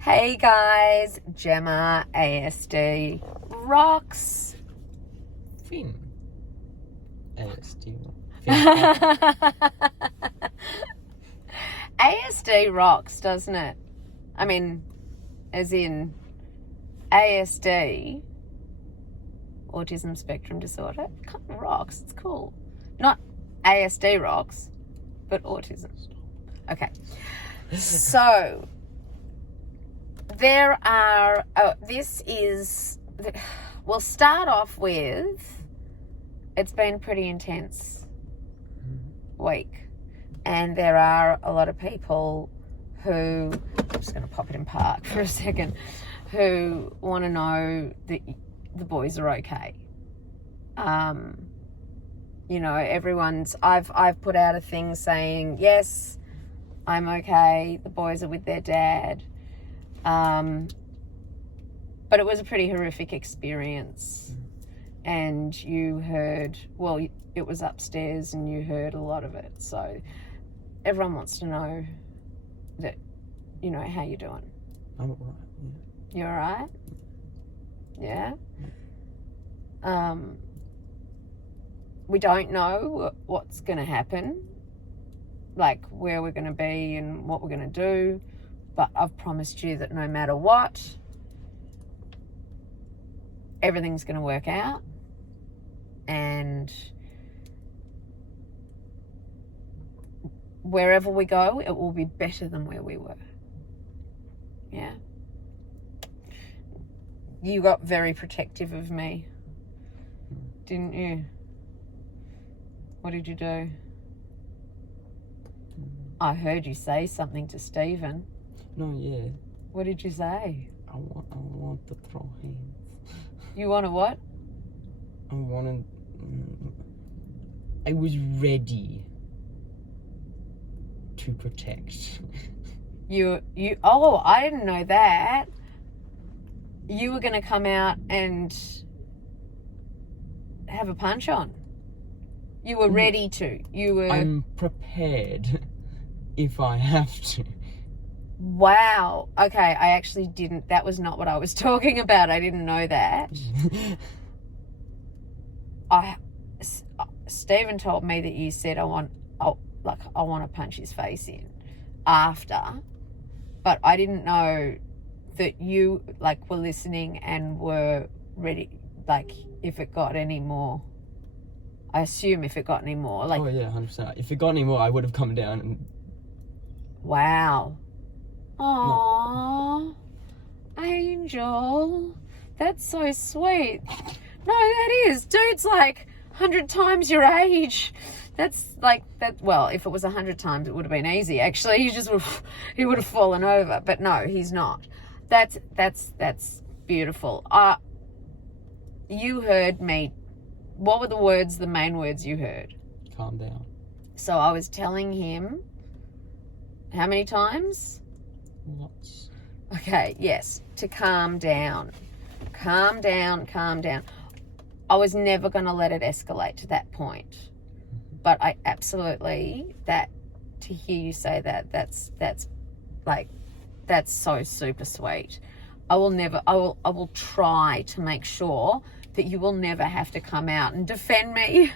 Hey guys, Gemma, ASD, rocks. Finn. ASD. ASD rocks, doesn't it? I mean, as in ASD, Autism Spectrum Disorder, rocks, it's cool. Not ASD rocks, but autism. Okay. So, there are, we'll start off with, it's been a pretty intense week. And there are a lot of people who, I'm just going to pop it in park for a second, who want to know that the boys are okay. You know, I've put out a thing saying, yes, I'm okay, the boys are with their dad. But it was a pretty horrific experience. And you heard, well, it was upstairs and you heard a lot of it. So everyone wants to know that, you know, how you doing. I'm all right. Yeah. You all right? Yeah? We don't know what's going to happen, like where we're going to be and what we're going to do, but I've promised you that no matter what, everything's going to work out, and wherever we go, it will be better than where we were. Yeah. You got very protective of me, didn't you? What did you do? I heard you say something to Stephen. No, yeah. What did you say? I want to throw hands. You want to what? I was ready to protect. Oh, I didn't know that. You were going to come out and have a punch on. You were ready to. I'm prepared if I have to. Wow. Okay, I actually didn't. That was not what I was talking about. I didn't know that. Stephen told me that you said I want to punch his face in after, but I didn't know that you were listening and were ready. If it got any more. I assume if it got any more. Oh yeah, 100%. If it got any more, I would have come down and. Wow. Aww. Angel. That's so sweet. No, that is. Dude's 100 times your age. That's that. Well, if it was 100 times, it would have been easy. Actually, he would have fallen over. But no, he's not. That's beautiful. You heard me. What were the main words you heard? Calm down. So I was telling him, how many times? Lots. Okay, yes, to calm down. Calm down, calm down. I was never going to let it escalate to that point. But I absolutely, to hear you say that's so super sweet. I will try to make sure that you will never have to come out and defend me.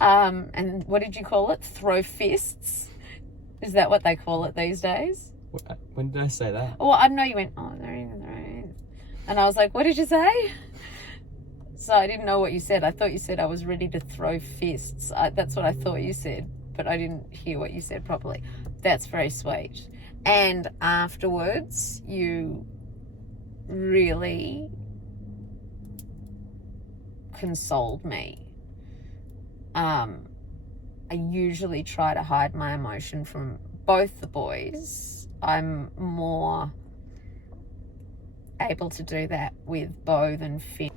And what did you call it? Throw fists? Is that what they call it these days? When did I say that? Well, I know you went, oh, there is. And I was like, what did you say? So I didn't know what you said. I thought you said I was ready to throw fists. That's what I thought you said, but I didn't hear what you said properly. That's very sweet. And afterwards, you really consoled me. I usually try to hide my emotion from both the boys. I'm more able to do that with Bo than Finn.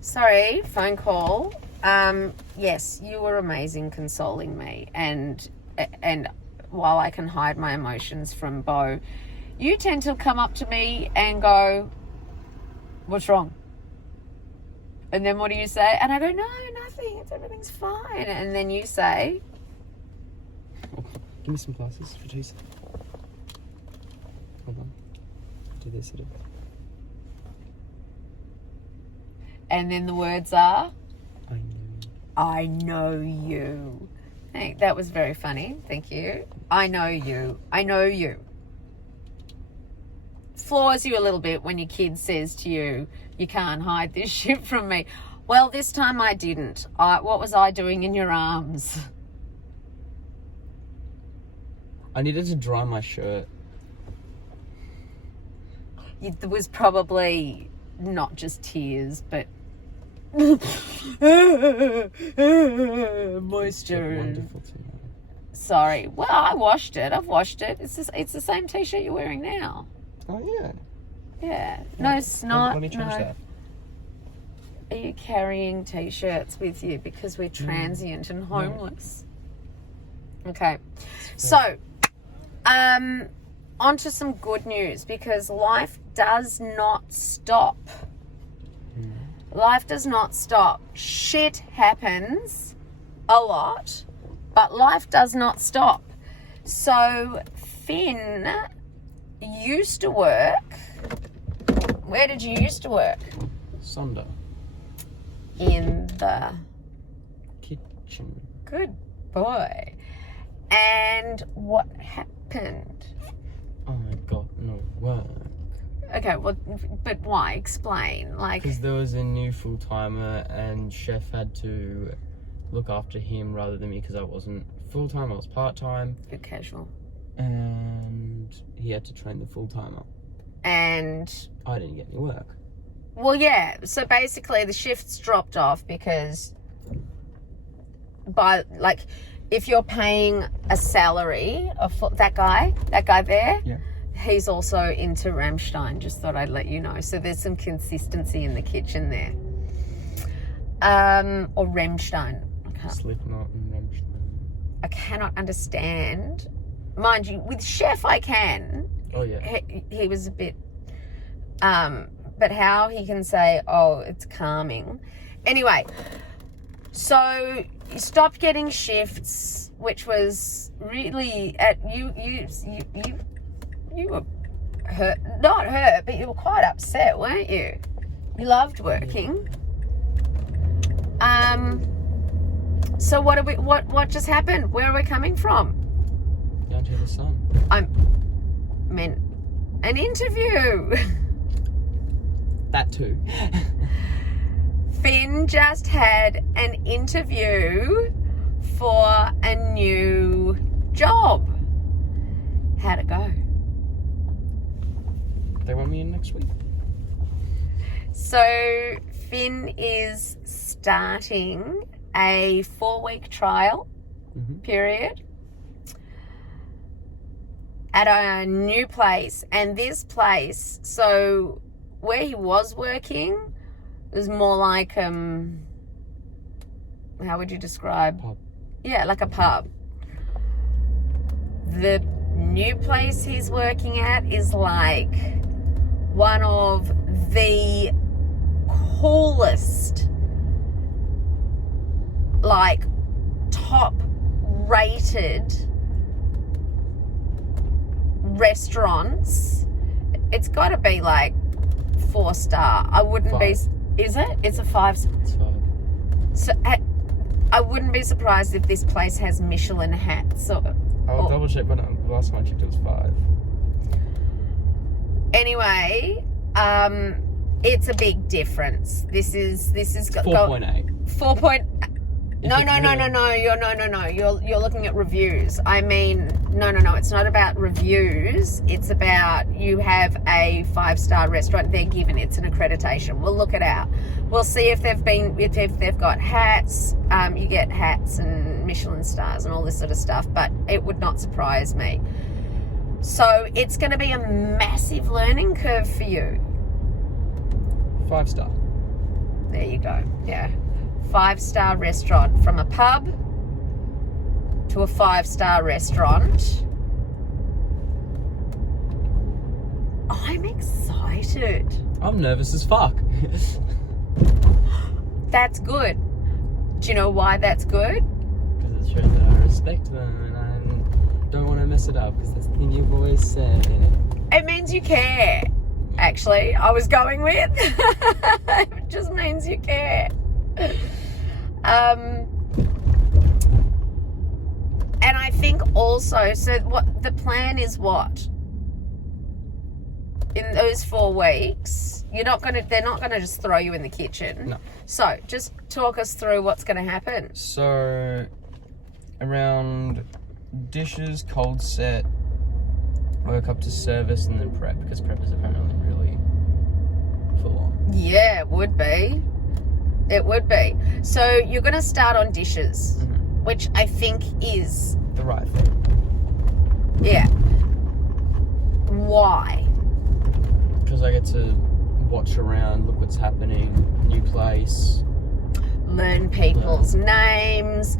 Sorry, phone call. Yes, you were amazing consoling me, and while I can hide my emotions from Bo, you tend to come up to me and go, what's wrong? And then what do you say? And I go, no, nothing. Everything's fine. And then you say, give me some glasses for Jason. Hold on. Do this again. And then the words are, I know. I know you. Hey, that was very funny. Thank you. I know you. I know you. Floors you a little bit when your kid says to you, you can't hide this shit from me. Well, this time I didn't. What was I doing in your arms? I needed to dry my shirt. It was probably not just tears, but moisture. Wonderful to know. Sorry. Well, I washed it. I've washed it. It's the same t-shirt you're wearing now. Oh, yeah. Yeah. No snot. Let me change that. Are you carrying t-shirts with you because we're transient and homeless? No. Okay. So, on to some good news, because life does not stop. Life does not stop. Shit happens a lot, but life does not stop. So Finn used to work. Where did you used to work? Sonder. In the Kitchen. good boy. And what happened? I got no work. Okay, well, but why? Explain. Like, Because there was a new full-timer and Chef had to look after him rather than me, because I wasn't full-time, I was part-time. you're casual. And he had to train the full-timer. And I didn't get any work. well, yeah. So basically, the shifts dropped off because if you're paying a salary of that guy there, Yeah. he's also into Rammstein. Just thought I'd let you know. So there's some consistency in the kitchen there. Or Rammstein. Slipknot and Rammstein. I cannot understand. Mind you, with Chef I can. Oh, yeah. He was a bit, but how he can say, oh, it's calming. Anyway, so you stopped getting shifts, which was really you were hurt, not hurt, but you were quite upset, weren't you? You loved working. So what just happened? Where are we coming from? Down to the sun. I meant an interview. That too. Finn just had an interview for a new job. How'd it go? They want me in next week. So Finn is starting a 4-week trial period at a new place. And this place, so where he was working, it was more like, how would you describe? Pub. Yeah, like a pub. The new place he's working at is like one of the coolest, like top rated restaurants. It's got to be like 4-star. I wouldn't 5. be. Is it? It's a 5. It's 5. So I wouldn't be surprised if this place has Michelin hats. I'll double check, but last time I checked it was 5. Anyway, it's a big difference. This is 4.8. 4. No. You're looking at reviews. I mean, no. It's not about reviews. It's about you have a 5-star restaurant. They're given it's an accreditation. We'll look it out. We'll see if they've got hats. You get hats and Michelin stars and all this sort of stuff. But it would not surprise me. So it's going to be a massive learning curve for you. 5-star. There you go. Yeah. 5-star restaurant, from a pub to a 5-star restaurant. I'm excited. I'm nervous as fuck. That's good. Do you know why that's good? Because it shows that I respect them and I don't want to mess it up, because that's the thing you've always said. It means you care. Actually, I was going with. It just means you care. And I think also, so what the plan is, what in those 4 weeks, they're not gonna just throw you in the kitchen. No. So just talk us through what's gonna happen. So around dishes, cold set, work up to service, and then prep, because prep is apparently really full on. Yeah, it would be. It would be. So you're gonna start on dishes, which I think is The right thing. yeah. Why? Because I get to watch around, look what's happening, new place. Learn people's names.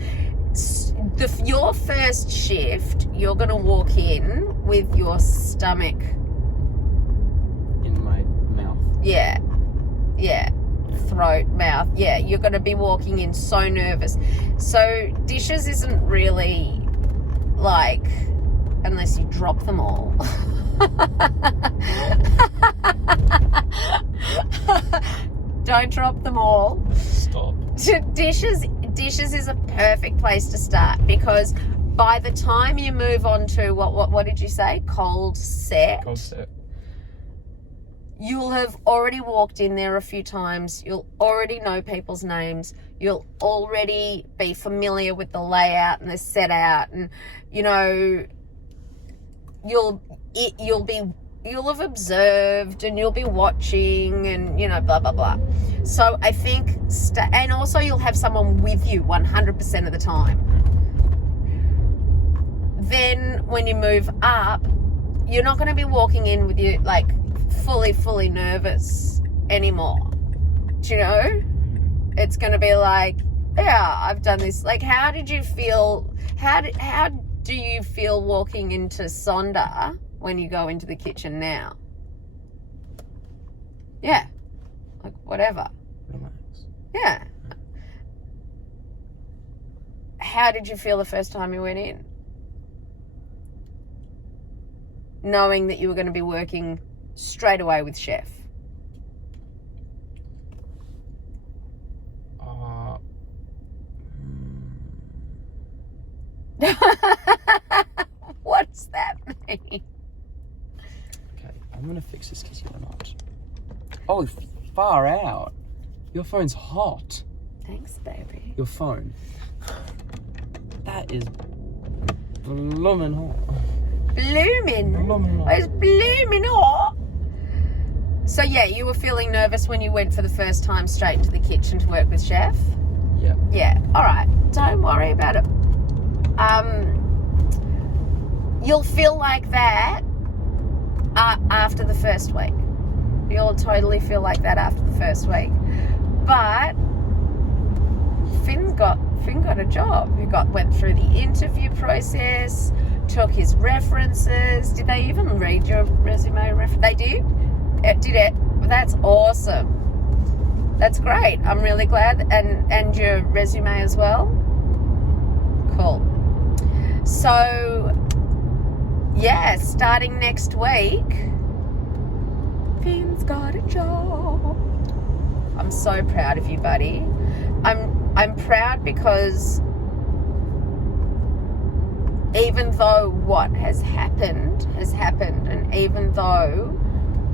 Your first shift, you're going to walk in with your stomach. In my mouth. Yeah. Throat, mouth. Yeah, you're going to be walking in so nervous. So dishes isn't really like, unless you drop them all. Don't drop them all. Stop. Dishes is a perfect place to start, because by the time you move on to what did you say? Cold set. Cold set. You'll have already walked in there a few times. You'll already know people's names. You'll already be familiar with the layout and the set out, and you'll have observed, and you'll be watching, and blah blah blah. So I think and also you'll have someone with you 100% of the time. Then when you move up, you're not going to be walking in with you like fully nervous anymore. Do you know? It's going to be like, yeah, I've done this. Like, how did you feel? How do you feel walking into Sonder when you go into the kitchen now? Yeah. Like, whatever. Relax. Yeah. How did you feel the first time you went in? Knowing that you were going to be working straight away with chef. What's that mean? Okay, I'm going to fix this because you're not. Oh, far out. Your phone's hot. Thanks, baby. Your phone. That is bloomin' hot. Bloomin'? It's bloomin' hot. So yeah, you were feeling nervous when you went for the first time straight into the kitchen to work with chef? Yeah. Yeah, all right. Don't worry about it. You'll feel like that after the first week. You'll totally feel like that after the first week. But Finn got a job. He went through the interview process, took his references. Did they even read your resume? They did? Did it? That's awesome. That's great. I'm really glad. And your resume as well? Cool. So, yeah, starting next week, Finn's got a job. I'm so proud of you, buddy. I'm proud because even though what has happened, and even though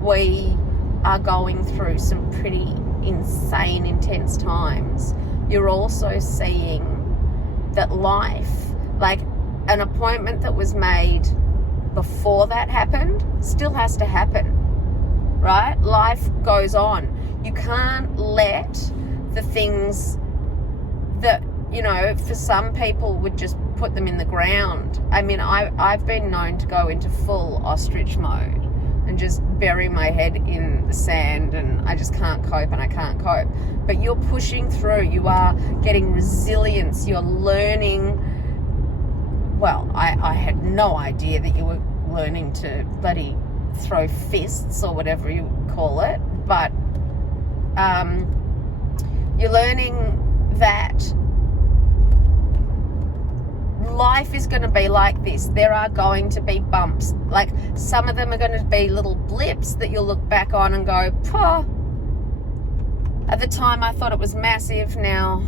we are going through some pretty insane, intense times, you're also seeing that life, like an appointment that was made before that happened, still has to happen, right? Life goes on. You can't let the things that, for some people would just put them in the ground. I mean, I've been known to go into full ostrich mode and just bury my head in the sand, and I just can't cope, and I can't cope. But you're pushing through. You are getting resilience. You're learning. Well, I had no idea that you were learning to bloody throw fists or whatever you call it. But you're learning that life is going to be like this. There are going to be bumps. Like, some of them are going to be little blips that you'll look back on and go, "Pah, at the time I thought it was massive, now."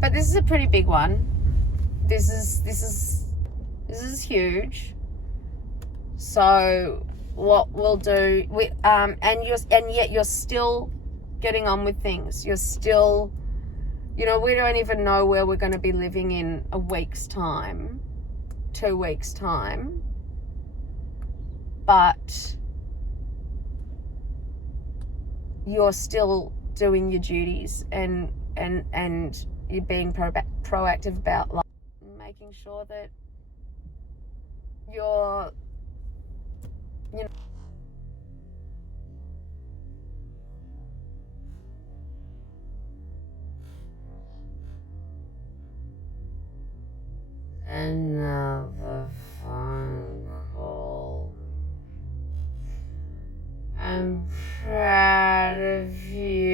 But this is a pretty big one. This is huge. So what we'll do, and yet you're still getting on with things. You're still, we don't even know where we're going to be living in a week's time, 2 weeks' time. But you're still doing your duties, and you're being proactive about life, making sure that you're, another phone call. I'm proud of you.